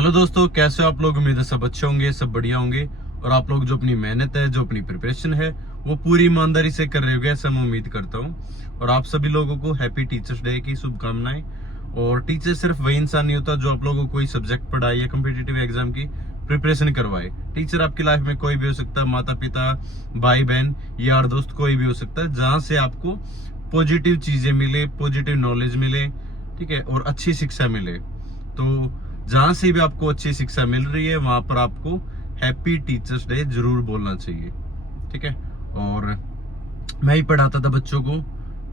Hello दोस्तों, कैसे हो आप लोग। उम्मीद है सब अच्छे होंगे, सब बढ़िया होंगे और आप लोग जो अपनी मेहनत है, जो अपनी प्रिपरेशन है, वो पूरी ईमानदारी से कर रहे होगे, ऐसा मैं उम्मीद करता हूँ। और आप सभी लोगों को हैप्पी टीचर्स डे की शुभकामनाएं। और टीचर सिर्फ वही इंसान नहीं होता जो आप लोगों को कोई सब्जेक्ट पढ़ाए या कम्पिटिटिव एग्जाम की प्रिपरेशन करवाए। टीचर आपकी लाइफ में कोई भी हो सकता है, माता पिता, भाई बहन, यार दोस्त, कोई भी हो सकता है, जहां से आपको पॉजिटिव चीजें मिले, पॉजिटिव नॉलेज मिले, ठीक है, और अच्छी शिक्षा मिले। तो जहां से भी आपको अच्छी शिक्षा मिल रही है, वहां पर आपको हैप्पी टीचर्स डे जरूर बोलना चाहिए, ठीक है। और मैं ही पढ़ाता था बच्चों को,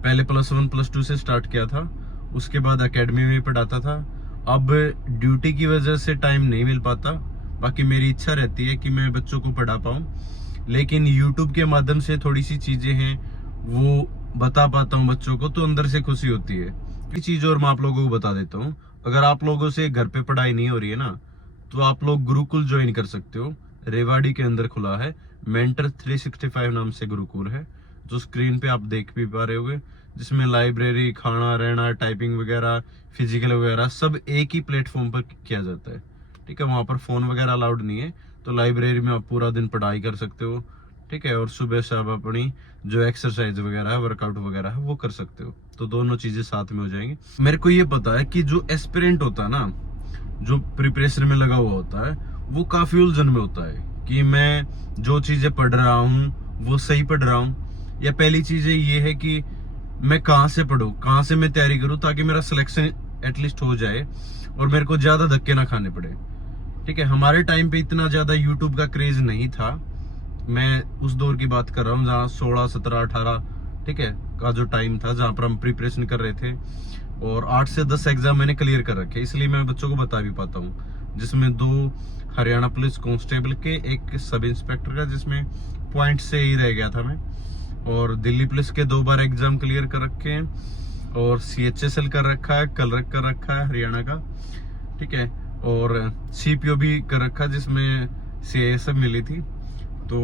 पहले +1 +2 से स्टार्ट किया था, उसके बाद एकेडमी में भी पढ़ाता था। अब ड्यूटी की वजह से टाइम नहीं मिल पाता, बाकी मेरी इच्छा रहती है कि मैं बच्चों को पढ़ा पाऊं, लेकिन यूट्यूब के माध्यम से थोड़ी सी चीजें हैं वो बता पाता हूं बच्चों को, तो अंदर से खुशी होती है। एक चीज और मैं आप लोगों को बता देता हूँ, अगर आप लोगों से घर पे पढ़ाई नहीं हो रही है ना, तो आप लोग गुरुकुल ज्वाइन कर सकते हो। रेवाड़ी के अंदर खुला है, मेंटर 365 नाम से गुरुकुल है, जो स्क्रीन पे आप देख भी पा रहे होगे, जिसमें लाइब्रेरी, खाना, रहना, टाइपिंग वगैरह, फिजिकल वगैरह सब एक ही प्लेटफॉर्म पर किया जाता है, ठीक है। वहां पर फोन वगैरह अलाउड नहीं है, तो लाइब्रेरी में आप पूरा दिन पढ़ाई कर सकते हो, ठीक है। और सुबह से आप अपनी जो एक्सरसाइज वगैरह है, वर्कआउट वगैरह है, वो कर सकते हो, तो दोनों चीजें साथ में हो जाएंगी। मेरे को ये पता है कि जो एस्पिरेंट होता है ना, जो प्रिपरेशन में लगा हुआ होता है, वो काफी उलझन में होता है कि मैं जो चीजें पढ़ रहा हूँ वो सही पढ़ रहा हूँ, या पहली चीज ये है कि मैं कहाँ से पढूं, कहाँ से मैं तैयारी करूँ, ताकि मेरा सिलेक्शन एटलीस्ट हो जाए और मेरे को ज्यादा धक्के ना खाने पड़े, ठीक है। हमारे टाइम पे इतना ज्यादा यूट्यूब का क्रेज नहीं था, मैं उस दौर की बात कर रहा हूँ जहाँ 16, 17, 18, ठीक है, का जो टाइम था, जहाँ पर हम प्रिपरेशन कर रहे थे। और 8 से 10 एग्जाम मैंने क्लियर कर रखे, इसलिए मैं बच्चों को बता भी पाता हूँ, जिसमें 2 हरियाणा पुलिस कांस्टेबल के, एक सब इंस्पेक्टर का, जिसमें पॉइंट से ही रह गया था मैं, और दिल्ली पुलिस के 2 बार एग्जाम क्लियर कर रखे हैं, और CHSL कर रखा है, कलरक कर रखा है हरियाणा का, ठीक है, और CPO भी कर रखा, जिसमें CISF मिली थी। तो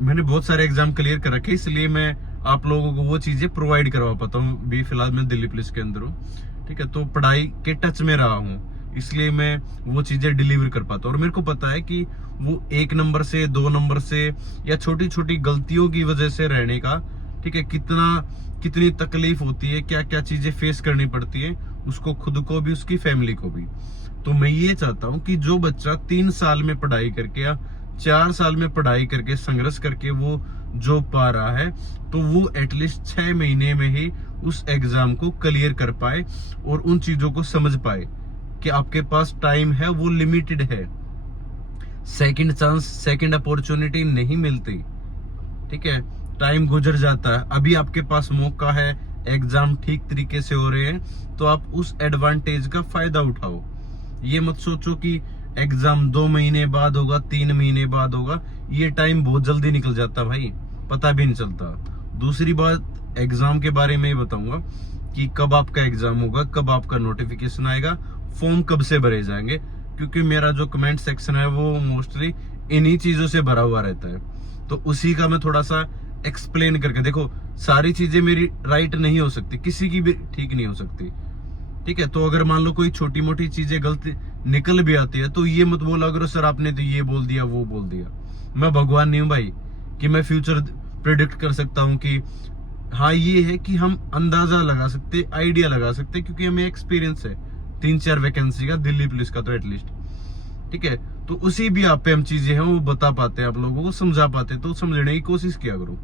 मैंने बहुत सारे एग्जाम क्लियर कर रखे, इसलिए मैं आप लोगों को वो चीजें प्रोवाइड करवा पाता हूँ भी। फिलहाल मैं दिल्ली पुलिस के अंदर हूँ, ठीक है, तो पढ़ाई के टच में रहा हूँ, इसलिए मैं वो चीजें डिलीवर कर पाता हूँ। और मेरे को पता है कि वो 1 नंबर से, 2 नंबर से, या छोटी छोटी गलतियों की वजह से रहने का, ठीक है, कितनी तकलीफ होती है, क्या क्या चीजें फेस करनी पड़ती है, उसको खुद को भी, उसकी फैमिली को भी। तो मैं ये चाहता हूँ कि जो बच्चा 3 साल में पढ़ाई करके या 4 साल में पढ़ाई करके, संघर्ष करके वो जॉब पा रहा है, तो वो एटलीस्ट 6 महीने में ही उस एग्जाम को क्लियर कर पाए और उन चीजों को समझ पाए कि आपके पास टाइम है, वो लिमिटेड है, सेकंड चांस, सेकंड अपॉर्चुनिटी नहीं मिलती, ठीक है, टाइम गुजर जाता है। अभी आपके पास मौका है, एग्जाम ठीक तरीके से हो रहे हैं, तो आप उस एडवांटेज का फायदा उठाओ। ये मत सोचो कि एग्जाम 2 महीने बाद होगा, 3 महीने बाद होगा, ये टाइम बहुत जल्दी निकल जाता भाई, पता भी नहीं चलता। दूसरी बात, एग्जाम के बारे में बताऊंगा कि कब आपका एग्जाम होगा, कब आपका नोटिफिकेशन आएगा, फॉर्म कब से भरे जाएंगे, क्योंकि मेरा जो कमेंट सेक्शन है वो मोस्टली इन्हीं चीजों से भरा हुआ रहता है, तो उसी का मैं थोड़ा सा एक्सप्लेन करके, देखो सारी चीजें मेरी राइट नहीं हो सकती, किसी की भी ठीक नहीं हो सकती, ठीक है। तो अगर मान लो कोई छोटी मोटी चीजें गलती निकल भी आती है, तो ये मत बोला करो सर आपने तो ये बोल दिया, वो बोल दिया। मैं भगवान नहीं हूं भाई कि मैं फ्यूचर प्रिडिक्ट कर सकता हूं कि हाँ, ये है कि हम अंदाजा लगा सकते, आइडिया लगा सकते, क्योंकि हमें एक्सपीरियंस है 3-4 वैकेंसी का, दिल्ली पुलिस का तो एटलीस्ट, ठीक है। तो उसी भी आप पे हम चीजें हैं वो बता पाते हैं, आप लोगों को समझा पाते हैं, तो समझने की कोशिश किया करो।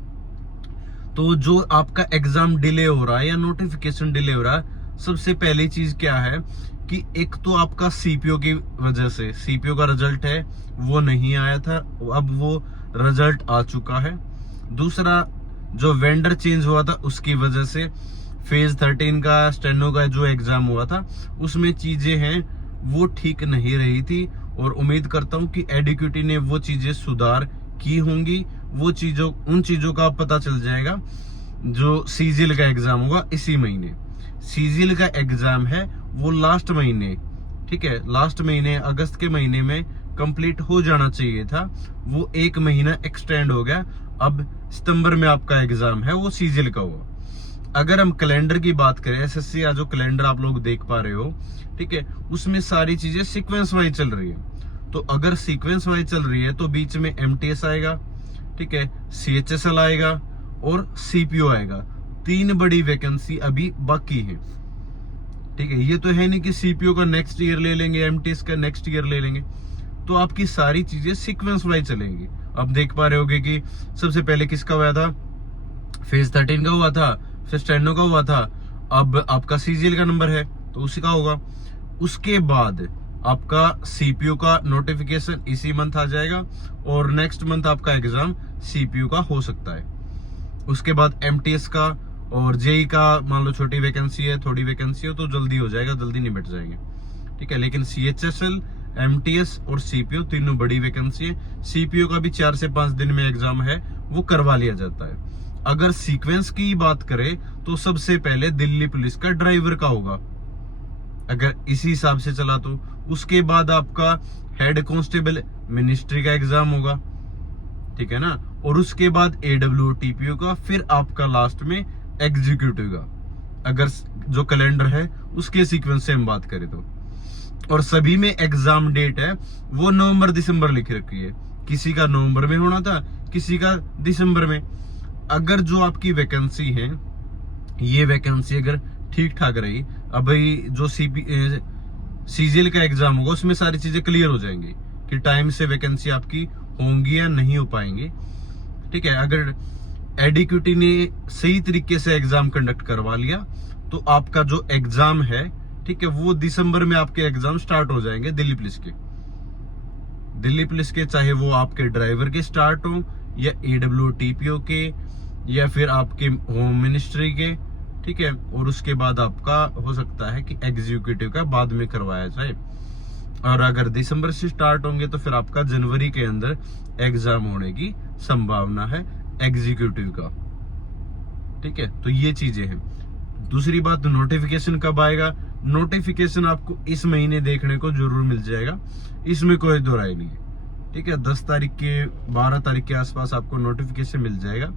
तो जो आपका एग्जाम डिले हो रहा है या नोटिफिकेशन डिले हो रहा है, सबसे पहली चीज क्या है कि एक तो आपका CPO की वजह से, CPO का रिजल्ट है वो नहीं आया था, अब वो रिजल्ट आ चुका है। दूसरा, जो वेंडर चेंज हुआ था उसकी वजह से फेज 13 का स्टेनो का जो एग्जाम हुआ था, उसमें चीजें हैं वो ठीक नहीं रही थी, और उम्मीद करता हूं कि एडुकेटी ने वो चीजें सुधार की होंगी। वो उन चीजों का पता चल जाएगा जो सीजिल का एग्जाम होगा इसी महीने। सीजिल का एग्जाम है वो लास्ट महीने, ठीक है, लास्ट महीने अगस्त के महीने में कंप्लीट हो जाना चाहिए था, वो 1 महीना एक्सटेंड हो गया। अब सितंबर में आपका एग्जाम है वो सीजिल का हुआ। अगर हम कैलेंडर की बात करें, SSC का जो कैलेंडर आप लोग देख पा रहे हो, ठीक है, उसमें सारी चीजें सीक्वेंस वाइज चल रही है। तो अगर सीक्वेंस वाइज चल रही है तो बीच में एमटीएस आएगा, ठीक है, सीएचएसएल आएगा और सीपीओ आएगा। 3 बड़ी वैकेंसी अभी बाकी है, ठीक है। ये तो है नहीं कि सीपीओ का नेक्स्ट ईयर ले लेंगे, एमटीएस का नेक्स्ट ईयर ले लेंगे। तो आपकी सारी चीजें सीक्वेंस वाइज चलेंगी। अब देख पा रहे होगे कि सबसे पहले किसका हुआ था, फेज 13 का हुआ था, फिर स्टेनो का हुआ था, अब आपका सीजीएल का नंबर है तो उसी का होगा। उसके बाद आपका सीपीयू का नोटिफिकेशन इसी मंथ आ जाएगा और नेक्स्ट मंथ आपका एग्जाम सीपीयू का हो सकता है। उसके बाद एमटीएस का और जेई का मान लो छोटी वैकेंसी है, थोड़ी वैकेंसी है तो जल्दी हो जाएगा, जल्दी निपट जाएंगे, ठीक है। लेकिन सीएचएसएल, एमटीएस और सीपीयू तीनों बड़ी वैकेंसी है। सीपीयू का भी 4 से 5 दिन में एग्जाम है, वो करवा लिया जाता है। अगर सीक्वेंस की बात करें तो सबसे पहले दिल्ली पुलिस का ड्राइवर का होगा, अगर इसी हिसाब से चला तो। उसके बाद आपका हेड कांस्टेबल मिनिस्ट्री का एग्जाम होगा, ठीक है ना, और उसके बाद AWTPO का, फिर आपका लास्ट में एग्जीक्यूटिव का, अगर जो कैलेंडर है उसके सीक्वेंस से हम बात करें तो। और सभी में एग्जाम डेट है वो नवंबर दिसंबर लिख रखी है, किसी का नवंबर में होना था, किसी का दिसंबर में। अगर जो आपकी वैकेंसी है, ये वैकेंसी अगर ठीक ठाक रही, अभी जो सीजीएल का एग्जाम होगा उसमें सारी चीजें क्लियर हो जाएंगी कि टाइम से वैकेंसी आपकी होंगी या नहीं हो पाएंगी, ठीक है। अगर एडीक्यूटी ने सही तरीके से एग्जाम कंडक्ट करवा लिया तो आपका जो एग्जाम है, ठीक है, वो दिसंबर में आपके एग्जाम स्टार्ट हो जाएंगे दिल्ली पुलिस के। दिल्ली पुलिस के चाहे वो आपके ड्राइवर के स्टार्ट हो या AWTPO के या फिर आपके होम मिनिस्ट्री के, ठीक है। और उसके बाद आपका हो सकता है कि एग्जीक्यूटिव का बाद में करवाया जाए। और अगर दिसंबर से स्टार्ट होंगे तो फिर आपका जनवरी के अंदर एग्जाम होने की संभावना है एग्जीक्यूटिव का, ठीक है। तो ये चीजें हैं। दूसरी बात, नोटिफिकेशन कब आएगा? नोटिफिकेशन आपको इस महीने देखने को जरूर मिल जाएगा, इसमें कोई दो राय नहीं है, ठीक है। 10 तारीख के 12 तारीख के आसपास आपको नोटिफिकेशन मिल जाएगा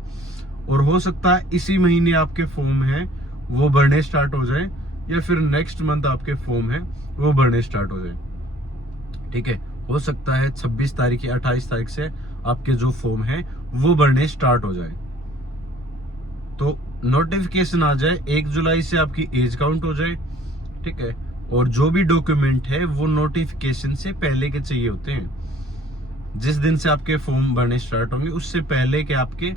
और हो सकता है इसी महीने आपके फॉर्म है वो भरने स्टार्ट हो जाए या फिर नेक्स्ट मंथ आपके फॉर्म है वो भरने स्टार्ट हो जाए, ठीक है। हो सकता है 26 तारीख या 28 तारीख से आपके जो फॉर्म है वो भरने स्टार्ट हो जाए, तो नोटिफिकेशन आ जाए, 1 जुलाई से आपकी एज काउंट हो जाए, ठीक है। और जो भी डॉक्यूमेंट है वो नोटिफिकेशन से पहले के चाहिए होते हैं। जिस दिन से आपके फॉर्म भरने स्टार्ट होंगे उससे पहले के आपके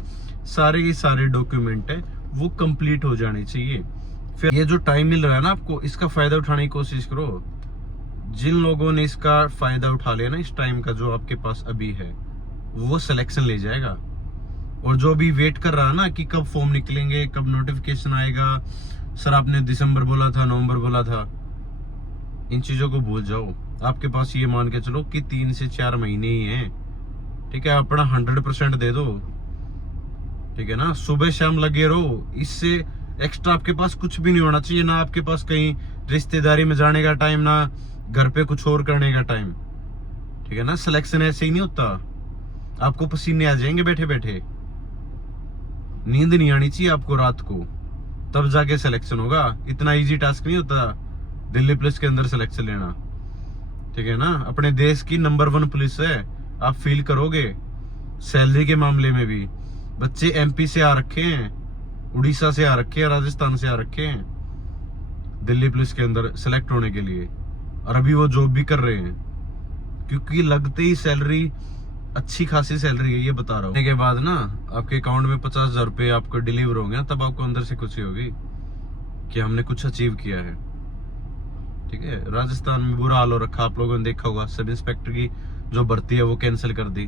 सारे के सारे डॉक्यूमेंट है वो कंप्लीट हो जाने चाहिए। फिर ये जो टाइम मिल रहा है ना आपको, इसका फायदा उठाने की कोशिश करो। जिन लोगों ने इसका फायदा उठा लिया ना, इस टाइम का जो आपके पास अभी है, वो सिलेक्शन ले जाएगा। और जो भी वेट कर रहा है ना कि कब फॉर्म निकलेंगे, कब नोटिफिकेशन आएगा, सर आपने दिसंबर बोला था, नवंबर बोला था, इन चीजों को भूल जाओ। आपके पास ये मान के चलो कि 3 से 4 महीने ही हैं, ठीक है। अपना 100% दे दो, ठीक है ना। सुबह शाम लगे रहो, इससे एक्स्ट्रा आपके पास कुछ भी नहीं होना चाहिए। ना आपके पास कहीं रिश्तेदारी में जाने का टाइम, ना घर पे कुछ और करने का टाइम, ठीक है ना। सिलेक्शन ऐसे ही नहीं होता, आपको पसीने आ जाएंगे बैठे बैठे, नींद नहीं आनी चाहिए आपको रात को, तब जाके सिलेक्शन होगा। इतना इजी टास्क नहीं होता दिल्ली पुलिस के अंदर सिलेक्शन लेना, ठीक है ना। अपने देश की नंबर 1 पुलिस है, आप फील करोगे। सैलरी के मामले में भी बच्चे MP से आ रखे हैं, उड़ीसा से आ रखे हैं, राजस्थान से आ रखे हैं दिल्ली पुलिस के अंदर सेलेक्ट होने के लिए, और अभी वो जॉब भी कर रहे हैं, क्योंकि लगते ही सैलरी, अच्छी खासी सैलरी है, ये बता रहा हूँ। के बाद ना आपके अकाउंट में 50,000 रुपए आपको डिलीवर होंगे, तब आपको अंदर से खुशी होगी कि हमने कुछ अचीव किया है, ठीक है। राजस्थान में बुरा हाल हो रखा, आप लोगों ने देखा होगा, सब इंस्पेक्टर की जो भर्ती है वो कैंसिल कर दी।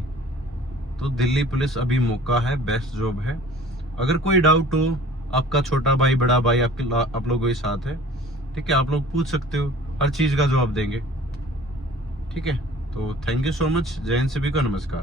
तो दिल्ली पुलिस अभी मौका है, बेस्ट जॉब है। अगर कोई डाउट हो, आपका छोटा भाई बड़ा भाई आप लोगों के साथ है, ठीक है, आप लोग पूछ सकते हो, हर चीज का जवाब देंगे, ठीक है। तो थैंक यू सो मच, जय हिंद, सभी को नमस्कार।